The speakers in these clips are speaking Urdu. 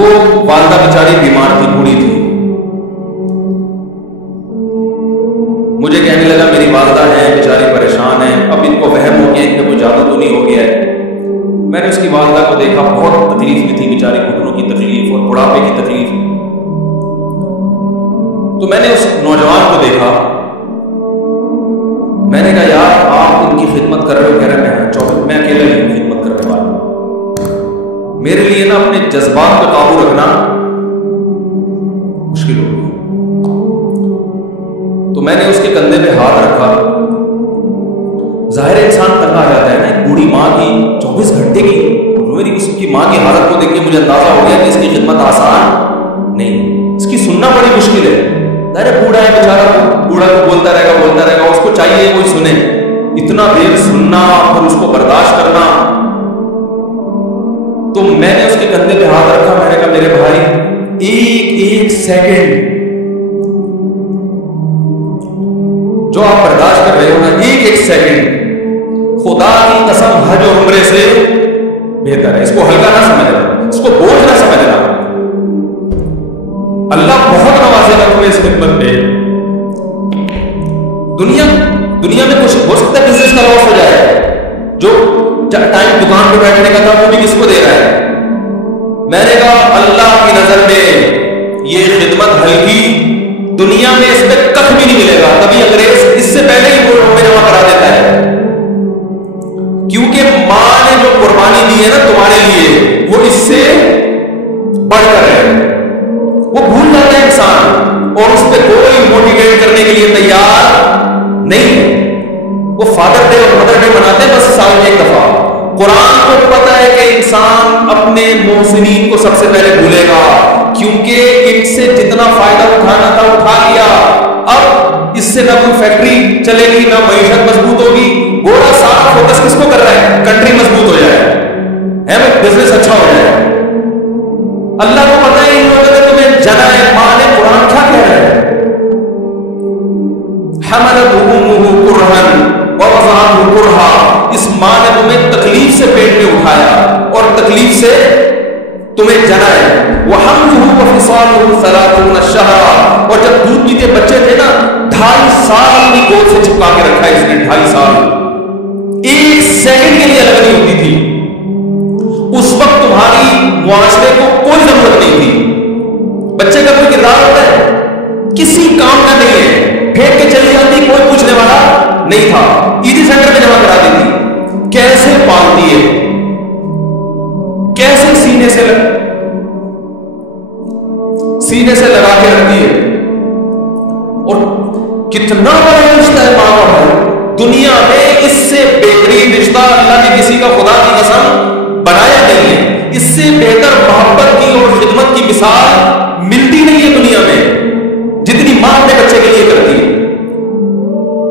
وہ والدہ بیچاری بیمار تھی، بوڑھی تھی. مجھے کہنے لگا میری والدہ ہے بیچاری پریشان ہے، اب ان کو وہم ہو گیا ان پہ کوئی جادو تو نہیں ہو گیا ہے. میں نے اس کی والدہ کو دیکھا، بہت تکلیف میں تھی بیچاری، گھٹنوں کی تکلیف اور بڑھاپے کی تکلیف. تو میں نے اس نوجوان کو دیکھا، میں نے کہا یار آپ ان کی خدمت کر رہے ہو؟ کہہ رہے میں اکیلا نہیں خدمت کرنے والا ہوں، میرے لیے نا اپنے جذبات پہ قابو رکھنا مشکل ہو گیا. تو میں نے اس کے کندھے پہ ہاتھ رکھا. ظاہر انسان تنگ آ جاتا ہے نا، ایک بوڑھی ماں کی 24 گھنٹے کی میری اس کی ماں کی حالت کو دیکھ کے مجھے اندازہ ہو گیا کہ اس کی خدمت آسان نہیں، اس کی سننا بڑی مشکل ہے. ظاہر بوڑھا ہے بیچارہ، بوڑھا تو بولتا رہے گا، اس کو چاہیے کوئی سنے. اتنا دیر سننا اور اس کو برداشت کرنا. تو میں نے اس کے کندھے پہ ہاتھ رکھا، میں نے کہا میرے بھائی ایک سیکنڈ جو آپ برداشت کر رہے ہو نا، ایک سیکنڈ خدا کی قسم حج اور عمرے سے بہتر ہے. اس کو ہلکا نہ سمجھنا، اس کو بوجھ نہ سمجھنا. اللہ بہت نوازے گا تمہیں اس خدمت پہ. دنیا میں کچھ ہو سکتا ہے بزنس کا لاس ہو جائے، جو ٹائم دکان پہ بیٹھنے کا تھا وہ بھی کس کو دے رہا ہے. میں نے کہا اللہ کی نظر میں یہ خدمت ہلکی، دنیا میں اس پہ کخ بھی نہیں ملے گا. تبھی انگریز اس سے پہلے ہی وہ روپے جمع کرا دیتا ہے، کیونکہ ماں نے جو قربانی دی ہے نا تمہارے لیے وہ اس سے بڑھ کر ہے. وہ بھول جاتا ہے انسان اور اس پہ کوئی موٹیویٹ کرنے کے لیے تیار نہیں ہے. وہ فادر ڈے اور مدر ڈے مناتے ہیں بس سال میں ایک دفعہ. قرآن کو پتا ہے کہ انسان اپنے محسنین کو سب سے پہلے بھولے گا، کیونکہ ان سے جتنا فائدہ اٹھانا تھا اٹھا لیا. اب اس سے نہ کوئی فیکٹری چلے گی نہ معیشت مضبوط ہوگی. گوڑا صاحب فوکس کس کو کر رہا ہے؟ کنٹری مضبوط ہو جائے ہے نا، بزنس اچھا ہو جائے. اللہ کو پتا ہے ان لوگوں نے تمہیں جنا ہے. ماں نے قرآن کیا کہہ رہا ہے؟ حملته امه کرہا ووضعته کرہا. اس ماں نے تمہیں تکلیف سے پیٹ میں اٹھایا اور تکلیف سے تمہیں جنا ہے. وحمله وفصاله 30 شہرا. اور جب دودھ پیتے بچے تھے نا 2.5 سال اپنی گود سے چپکا کے رکھا ہے اس نے. 2.5 سال ایک سیکنڈ کے لیے الگ نہیں ہوتی تھی. اس وقت تمہاری معاشرے کو کوئی ضرورت نہیں تھی. بچے کا کوئی کردار ہوتا ہے؟ کسی کام کا نہیں ہے. پھینک کے چلی جاتی، کوئی پوچھنے والا نہیں تھا. ایڈی سینٹر میں جمع کرا دیتی. کیسے پالتی ہے، کیسے سینے سے لگا کے رکھتی ہے. اور کتنا بڑا رشتہ ہے ماں کا بھائی. دنیا میں اس سے بہترین رشتہ اللہ نے کسی کا خدا کی قسم بنایا نہیں ہے. اس سے بہتر محبت کی اور خدمت کی مثال ملتی نہیں ہے دنیا میں جتنی ماں اپنے بچے کے لیے کرتی ہے.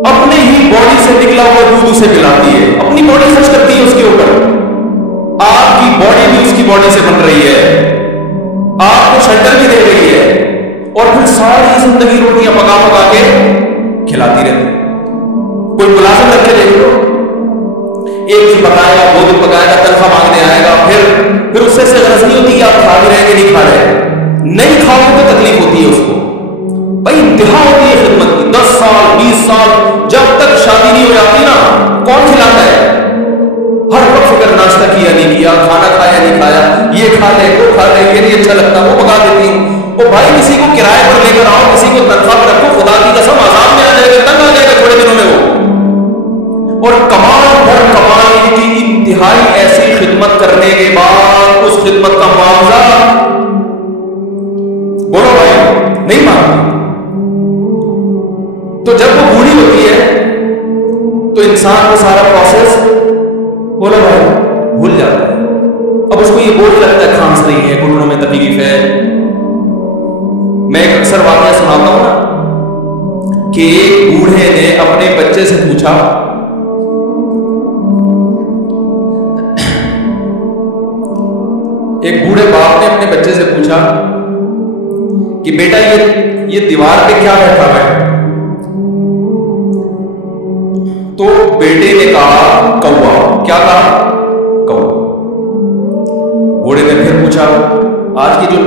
اپنے ہی باڈی سے نکلا ہوا دودھ اسے پلاتی ہے، اپنی باڈی خرچ کرتی ہے اس کے اوپر. آپ کی باڈی بھی اس کی باڈی سے بن رہی ہے، آپ کو شیلٹر بھی دے رہی ہے، اور پھر ساری زندگی روٹیاں پکا پکا کے کھلاتی رہتی. کوئی ملازم رکھ کے دیکھ لو، ایک دن پکائے گا، 2 دن پکائے گا، تنخواہ مانگنے آئے گا. پھر اس سے غرض نہیں ہوتی کہ آپ کھا بھی رہے کہ نہیں کھا رہے. نہیں کھاؤ تو تکلیف ہوتی ہے اس کو. بھائی انتہا ہوتی ہے خدمت کی. 10 سال 20 سال جب تک شادی نہیں ہو جاتی نا، کون کھلاتا ہے؟ ہر وقت فکر ناشتہ کیا نہیں کیا، کھانا کھایا نہیں کھایا، یہ کھا لے وہ کھا لے، یہ نہیں اچھا لگتا وہ پکا دیتی. او بھائی کسی کو کرائے پر لے کر آؤ، کسی کو تنخواہ پر رکھو، خدا کی قسم عذاب میں آ جائے گا، تنگ آ جائے گا تھوڑے دنوں میں وہ. اور کمال بھر کمال کی انتہائی ایسی خدمت کرنے کے بعد اس خدمت کا معاوضہ بولو بھائی نہیں مانگتی. تو جب وہ بوڑھی ہوتی ہے تو انسان کو سارا پروسیس بولو بھائی بھول جاتا ہے. اب اس کو یہ بوجھ لگتا ہے کھانس نہیں ہے، گھٹنوں میں تکلیف ہے. میں ایک اکثر واقعہ سناتا ہوں نا کہ ایک بوڑھے نے اپنے بچے سے پوچھا، ایک بوڑھے باپ نے اپنے بچے سے پوچھا کہ بیٹا یہ دیوار پہ کیا بیٹھا ہے؟ تو بیٹے نے کہا کوا. کیا کہا؟ کوا. بوڑھے نے پھر پوچھا آج کی جو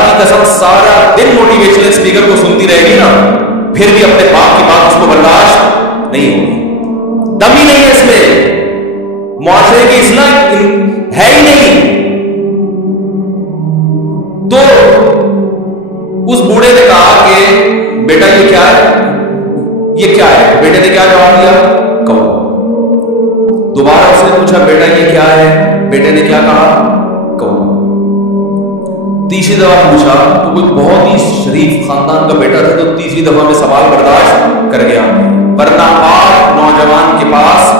کی قسم سارا دن موٹیویشنل اسپیکر کو سنتی رہے گی نا، پھر بھی اپنے باپ کی بات اس کو برداشت نہیں ہوگی. دم ہی نہیں ہے اس میں، معاشرے کی اصلاح ہے ہی نہیں. تو اس بوڑھے نے کہا کہ بیٹا یہ کیا ہے، یہ کیا ہے؟ بیٹے نے کیا جواب دیا؟ کہو. دوبارہ اس نے پوچھا بیٹا یہ کیا ہے؟ بیٹے نے کیا کہا؟ کہو. تیسری دفعہ پوچھا تو کوئی بہت ہی شریف خاندان کا بیٹا تھا، تو تیسری دفعہ میں سوال برداشت کر گیا. ورنہ آپ نوجوان کے پاس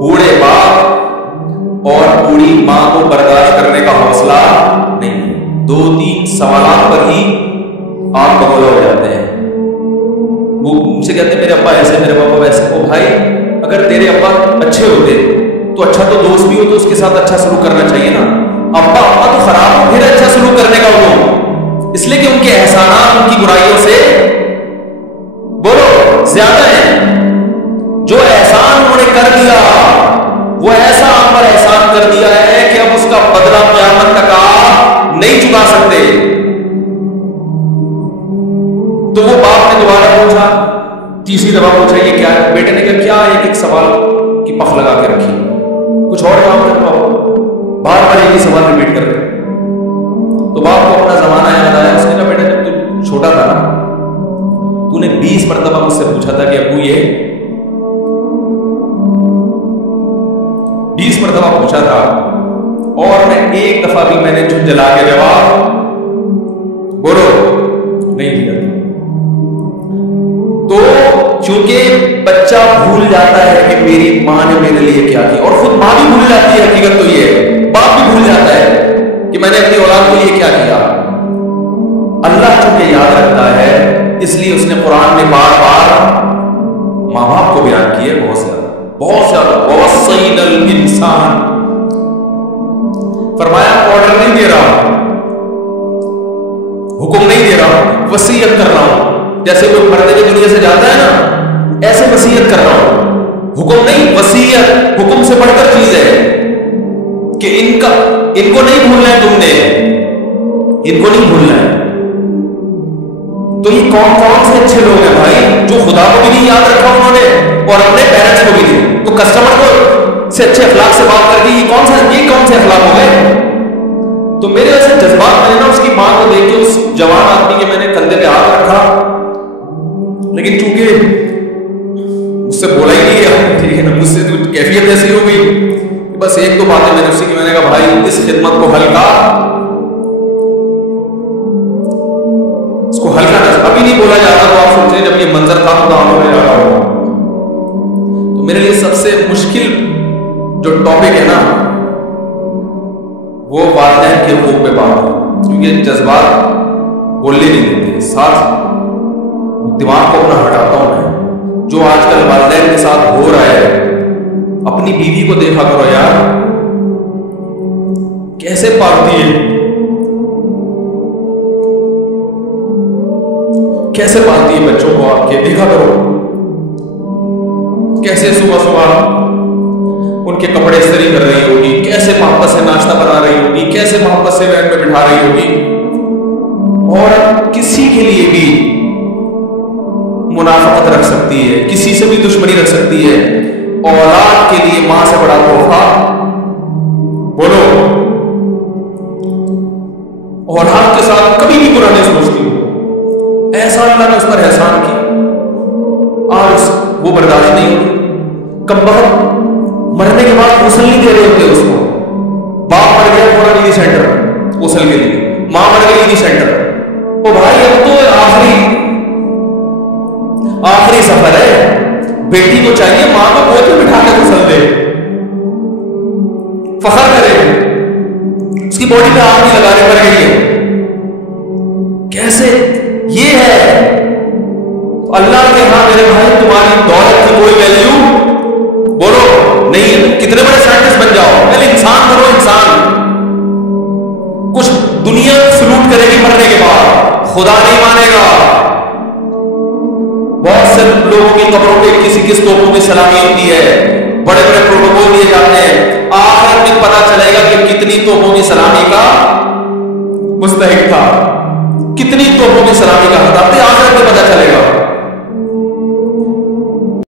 بوڑھے باپ اور بوڑھی ماں کو برداشت کرنے کا حوصلہ نہیں ہے. 2-3 سوالات پر ہی آپ بگولا ہو جاتے ہیں. وہ مجھ سے کہتے ہیں میرے ابا ایسے، میرے پاپا ویسے. او بھائی، اگر تیرے ابا اچھے ہوتے تو اچھا تو دوست بھی ہو تو اس کے ساتھ اچھا سلوک کرنا چاہیے نا. ابا تو خراب ہو، پھر اچھا سلوک کرنے کا حکم، اس لیے کہ ان کے احسانات ان کی برائیوں سے بولو زیادہ ہیں. جو احسان انہوں نے کر دیا وہ ایسا آپ پر احسان کر دیا ہے کہ اب اس کا بدلہ قیامت تک آپ نہیں چکا سکتے. تو وہ باپ نے دوبارہ پوچھا، تیسری دفعہ پوچھا یہ کیا ہے؟ بیٹے نے کہا کیا ایک سوال کی پخ لگا کے رکھی، کچھ اور کام کر پاؤ، بار بار ایک ہی سوال ریپیٹ کر رہے. تو باپ کو اپنا زمانہ یاد آیا. اس نے کہا بیٹا جب تو چھوٹا تھا تو نے 20 مرتبہ مجھ سے پوچھا تھا کہ ابو یہ 20 مرتبہ پوچھا تھا، اور میں ایک دفعہ بھی میں نے جھنجھلا کے جواب بولو نہیں دیا. تو چونکہ بچہ بھول جاتا ہے کہ میری ماں نے میرے لیے کیا کیا، اور خود ماں بھی بھول جاتی ہے، حقیقت تو یہ ہے باپ بھی بھول جاتا ہے کہ میں نے اپنی اولاد کے لیے کیا کیا. اللہ چونکہ یاد رکھتا ہے اس لیے اس نے قرآن میں بار بار ماں باپ کو بیان کیے، بہت زیادہ بہت زیادہ. وَوَصَّيْنَا الْإِنسَانَ، فرمایا آرڈر نہیں دے رہا، حکم نہیں دے رہا، وصیت کر رہا ہوں. جیسے کوئی مرنے کی دنیا سے جاتا ہے نا، ایسے وصیت کر رہا ہوں. حکم نہیں، وصیت حکم سے بڑھ کر چیز ہے کہ ان کو نہیں بھولنا ہے، تم نے ان کو نہیں بھولنا ہے. تو یہ کون کون سے اچھے لوگ ہیں بھائی جو خدا کو بھی نہیں یاد رکھا انہوں نے اور اپنے پیرنٹس کو بھی نہیں. تو کسٹمر کو سے اچھے اخلاق سے بات کر کے یہ کون سے اخلاق ہو گئے؟ تو میرے ایسے جذبات میں نے نا اس کی ماں کو دیکھ کے اس جوان آدمی کے میں نے کندھے پہ ہاتھ رکھا، لیکن چونکہ مجھ سے بولا ہی نہیں گیا، ٹھیک ہے نا، مجھ سے کیفیت ایسی ہو گئی. بس 1-2 باتیں میں نے اسی کی میں نے کہا بھائی اس خدمت کو ہلکا، اس کو ہلکا نہ ابھی نہیں بولا جاتا. تو آپ سوچیں جب یہ منظر تھا تو ہم نے جانا ہوگا. تو میرے لیے سب سے مشکل جو ٹاپک ہے نا وہ والدین کے حقوق پہ بات ہے، کیونکہ جذبات بولنے نہیں دیتے. ساتھ دماغ کو اپنا ہٹاتا ہوں میں. جو آج کل والدین کے ساتھ ہو رہا ہے، اپنی بیوی کو دیکھا کرو یار کیسے پالتی ہے، کیسے پالتی ہے بچوں کو. آپ کے دیکھا کرو کیسے صبح صبح ان کے کپڑے استری کر رہی ہوگی، کیسے محبت سے ناشتہ بنا رہی ہوگی، کیسے محبت سے وین میں بٹھا رہی ہوگی. اور کسی کے لیے بھی منافقت رکھ سکتی ہے، کسی سے بھی دشمنی رکھ سکتی ہے. اولاد کے لیے ماں سے بڑا تحفہ بولو. اولاد کے ساتھ کبھی بھی برا نہیں سوچتی ہو. ایسا اللہ نے اس پر احسان کیا، آج وہ برداشت نہیں ہوتی. کم بخت مرنے کے بعد غسل نہیں دے رہے ہوتے اس کو. باپ مر گیا پورا نیدی سینٹر غسل کے لیے، ماں مر گئی نیدی سینٹر. وہ بھائی اب تو آخری سفر ہے، بیٹی کو چاہیے ماں کو گود میں بٹھا کے غسل دے، فخر کرے، اس کی باڈی پہ ہاتھ نہیں لگانے پر گئی ہے. کیسے یہ ہے اللہ کے ہاں میرے بھائی تمہاری دولت کی کوئی ویلیو بولو نہیں ہے. کتنے بڑے سائنٹسٹ بن جاؤ، پہلے انسان بنو. انسان کچھ دنیا سلوٹ کرے گی مرنے کے بعد، خدا نہیں مانے گا. بہت سے لوگوں کی قبروں پہ کسی کس توپوں کی سلامی ہوتی ہے، بڑے بڑے پروٹوکول دیے جاتے ہیں. آخر میں پتا چلے گا کہ کتنی توپوں کی سلامی کا کتنی توپوں کی سلامی کا حق. آپ